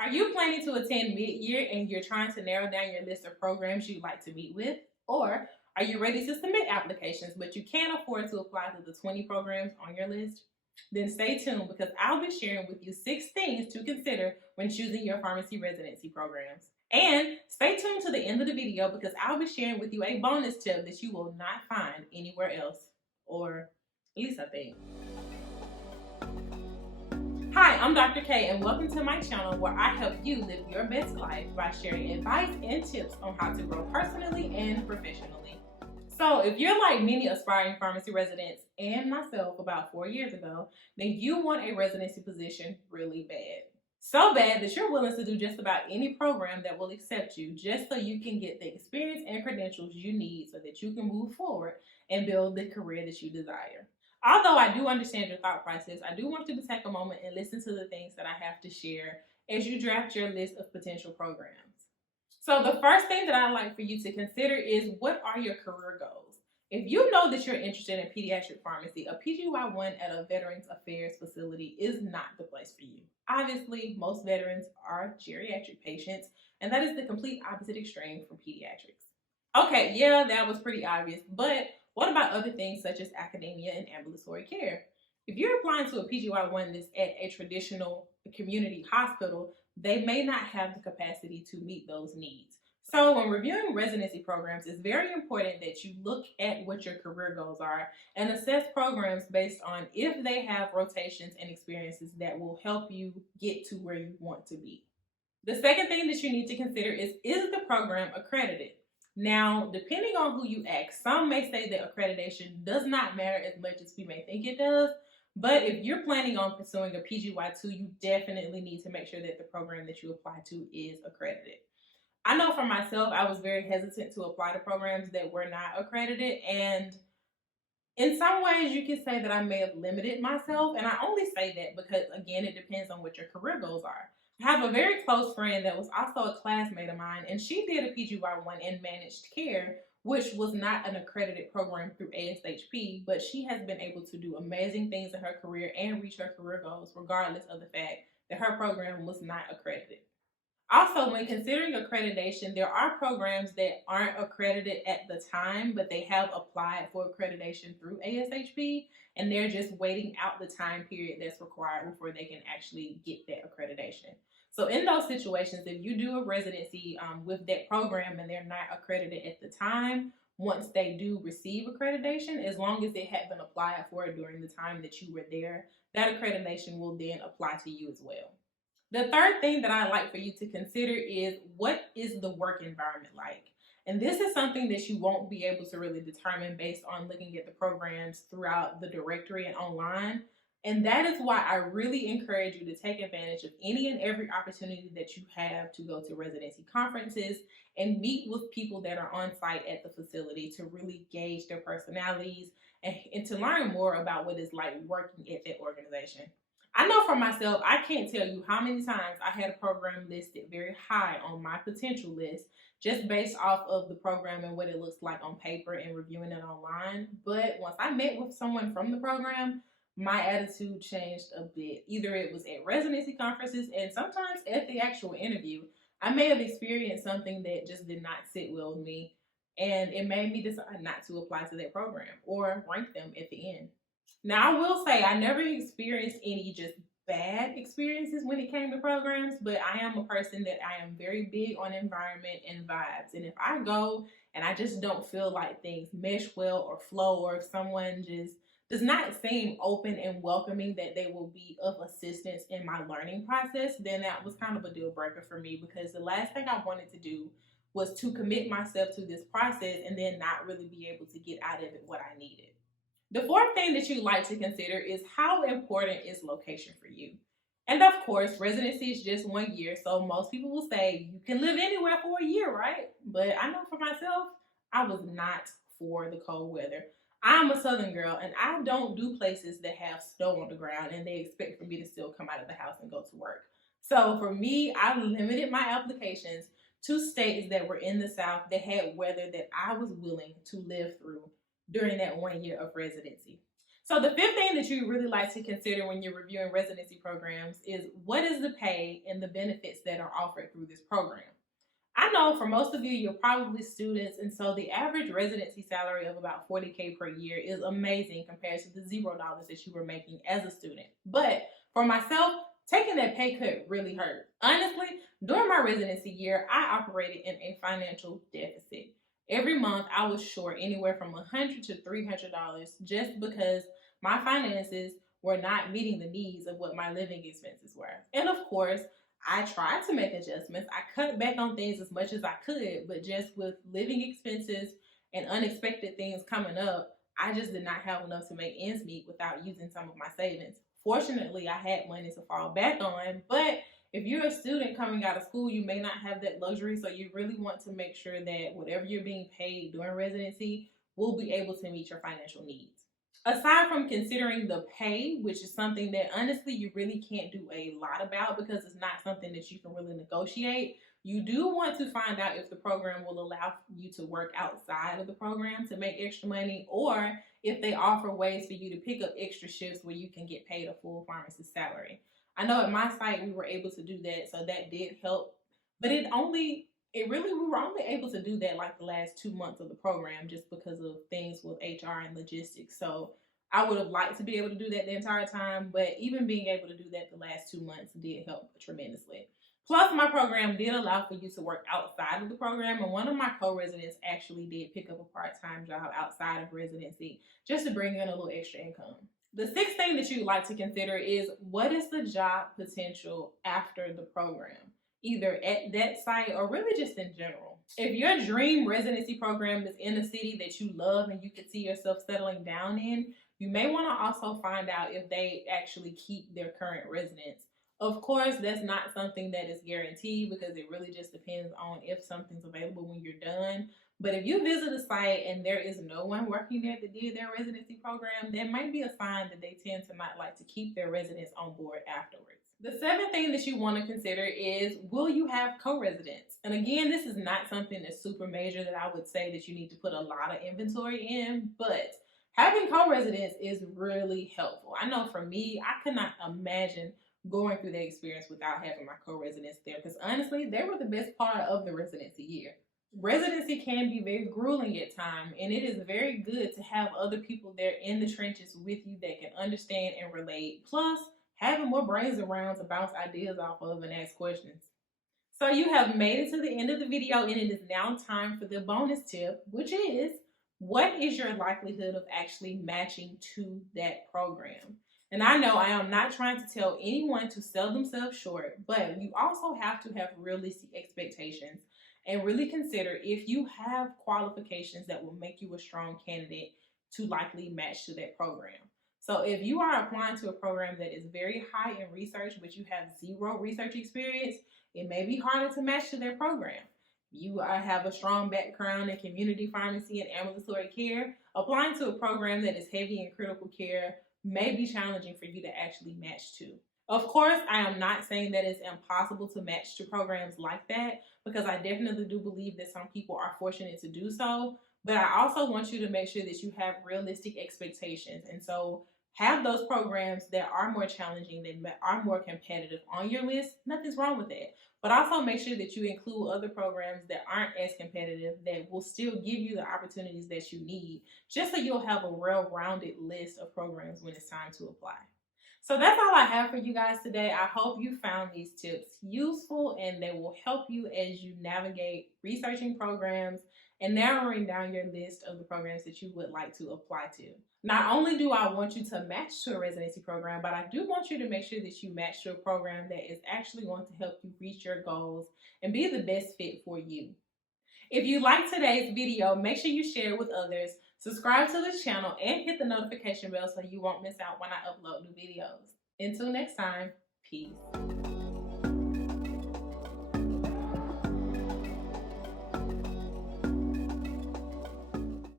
Are you planning to attend mid-year and you're trying to narrow down your list of programs you'd like to meet with? Or are you ready to submit applications but you can't afford to apply to the 20 programs on your list? Then stay tuned because I'll be sharing with you 6 things to consider when choosing your pharmacy residency programs. And stay tuned to the end of the video because I'll be sharing with you a bonus tip that you will not find anywhere else, or at least I think. Hi, I'm Dr. K and welcome to my channel where I help you live your best life by sharing advice and tips on how to grow personally and professionally. So if you're like many aspiring pharmacy residents and myself about 4 years ago, then you want a residency position really bad. So bad that you're willing to do just about any program that will accept you just so you can get the experience and credentials you need so that you can move forward and build the career that you desire. Although I do understand your thought process, I do want you to take a moment and listen to the things that I have to share as you draft your list of potential programs. So the first thing that I'd like for you to consider is, what are your career goals? If you know that you're interested in pediatric pharmacy, a PGY1 at a Veterans Affairs facility is not the place for you. Obviously, most veterans are geriatric patients, and that is the complete opposite extreme from pediatrics. Okay, yeah, that was pretty obvious, but what about other things such as academia and ambulatory care? If you're applying to a PGY1 that's at a traditional community hospital, they may not have the capacity to meet those needs. So when reviewing residency programs, it's very important that you look at what your career goals are and assess programs based on if they have rotations and experiences that will help you get to where you want to be. The second thing that you need to consider is the program accredited? Now, depending on who you ask, some may say that accreditation does not matter as much as we may think it does, but if you're planning on pursuing a PGY2, you definitely need to make sure that the program that you apply to is accredited. I know for myself, I was very hesitant to apply to programs that were not accredited, and in some ways you can say that I may have limited myself, and I only say that because, again, it depends on what your career goals are. I have a very close friend that was also a classmate of mine, and she did a PGY1 in managed care, which was not an accredited program through ASHP, but she has been able to do amazing things in her career and reach her career goals regardless of the fact that her program was not accredited. Also, when considering accreditation, there are programs that aren't accredited at the time, but they have applied for accreditation through ASHP, and they're just waiting out the time period that's required before they can actually get that accreditation. So in those situations, if you do a residency with that program and they're not accredited at the time, once they do receive accreditation, as long as it had been applied for during the time that you were there, that accreditation will then apply to you as well. The third thing that I'd like for you to consider is, what is the work environment like? And this is something that you won't be able to really determine based on looking at the programs throughout the directory and online. And that is why I really encourage you to take advantage of any and every opportunity that you have to go to residency conferences and meet with people that are on site at the facility to really gauge their personalities and to learn more about what it's like working at that organization. I know for myself, I can't tell you how many times I had a program listed very high on my potential list just based off of the program and what it looks like on paper and reviewing it online. But once I met with someone from the program, my attitude changed a bit. Either it was at residency conferences, and sometimes at the actual interview, I may have experienced something that just did not sit well with me, and it made me decide not to apply to that program or rank them at the end. Now, I will say I never experienced any just bad experiences when it came to programs, but I am a person that I am very big on environment and vibes. And if I go and I just don't feel like things mesh well or flow, or if someone just does not seem open and welcoming that they will be of assistance in my learning process, then that was kind of a deal breaker for me, because the last thing I wanted to do was to commit myself to this process and then not really be able to get out of it what I needed. The fourth thing that you'd like to consider is, how important is location for you? And of course, residency is just 1 year, so most people will say you can live anywhere for a year, right? But I know for myself, I was not for the cold weather. I'm a Southern girl, and I don't do places that have snow on the ground and they expect for me to still come out of the house and go to work. So for me, I limited my applications to states that were in the South that had weather that I was willing to live through during that 1 year of residency. So the fifth thing that you really like to consider when you're reviewing residency programs is what is the pay and the benefits that are offered through this program. I know for most of you, you're probably students, and so the average residency salary of about $40K per year is amazing compared to the $0 that you were making as a student. But for myself, taking that pay cut really hurt. Honestly, during my residency year, I operated in a financial deficit. Every month, I was short anywhere from $100 to $300 just because my finances were not meeting the needs of what my living expenses were. And of course, I tried to make adjustments. I cut back on things as much as I could, but just with living expenses and unexpected things coming up, I just did not have enough to make ends meet without using some of my savings. Fortunately, I had money to fall back on, but if you're a student coming out of school, you may not have that luxury, so you really want to make sure that whatever you're being paid during residency will be able to meet your financial needs. Aside from considering the pay, which is something that honestly you really can't do a lot about because it's not something that you can really negotiate, you do want to find out if the program will allow you to work outside of the program to make extra money, or if they offer ways for you to pick up extra shifts where you can get paid a full pharmacist salary. I know at my site we were able to do that, so that did help, but we were only able to do that like the last 2 months of the program just because of things with HR and logistics. So I would have liked to be able to do that the entire time, but even being able to do that the last 2 months did help tremendously. Plus, my program did allow for you to work outside of the program, and one of my co-residents actually did pick up a part-time job outside of residency just to bring in a little extra income. The sixth thing that you'd like to consider is what is the job potential after the program, either at that site or really just in general. If your dream residency program is in a city that you love and you could see yourself settling down in, you may want to also find out if they actually keep their current residents. Of course, that's not something that is guaranteed because it really just depends on if something's available when you're done. But if you visit a site and there is no one working there that did their residency program, that might be a sign that they tend to not like to keep their residents on board afterwards. The seventh thing that you want to consider is, will you have co-residents? And again, this is not something that's super major that I would say that you need to put a lot of inventory in, but having co-residents is really helpful. I know for me, I could not imagine going through that experience without having my co-residents there because honestly, they were the best part of the residency year. Residency can be very grueling at times, and it is very good to have other people there in the trenches with you that can understand and relate. Plus, having more brains around to bounce ideas off of and ask questions. So you have made it to the end of the video, and it is now time for the bonus tip, which is, what is your likelihood of actually matching to that program? And I know I am not trying to tell anyone to sell themselves short, but you also have to have realistic expectations and really consider if you have qualifications that will make you a strong candidate to likely match to that program. So if you are applying to a program that is very high in research, but you have zero research experience, it may be harder to match to their program. You have a strong background in community pharmacy and ambulatory care, applying to a program that is heavy in critical care may be challenging for you to actually match to. Of course, I am not saying that it's impossible to match to programs like that, because I definitely do believe that some people are fortunate to do so, but I also want you to make sure that you have realistic expectations. And so have those programs that are more challenging, that are more competitive on your list. Nothing's wrong with that. But also make sure that you include other programs that aren't as competitive that will still give you the opportunities that you need, just so you'll have a well-rounded list of programs when it's time to apply. So that's all I have for you guys today. I hope you found these tips useful and they will help you as you navigate researching programs and narrowing down your list of the programs that you would like to apply to. Not only do I want you to match to a residency program, but I do want you to make sure that you match to a program that is actually going to help you reach your goals and be the best fit for you. If you liked today's video, make sure you share it with others, subscribe to this channel, and hit the notification bell so you won't miss out when I upload new videos. Until next time, peace.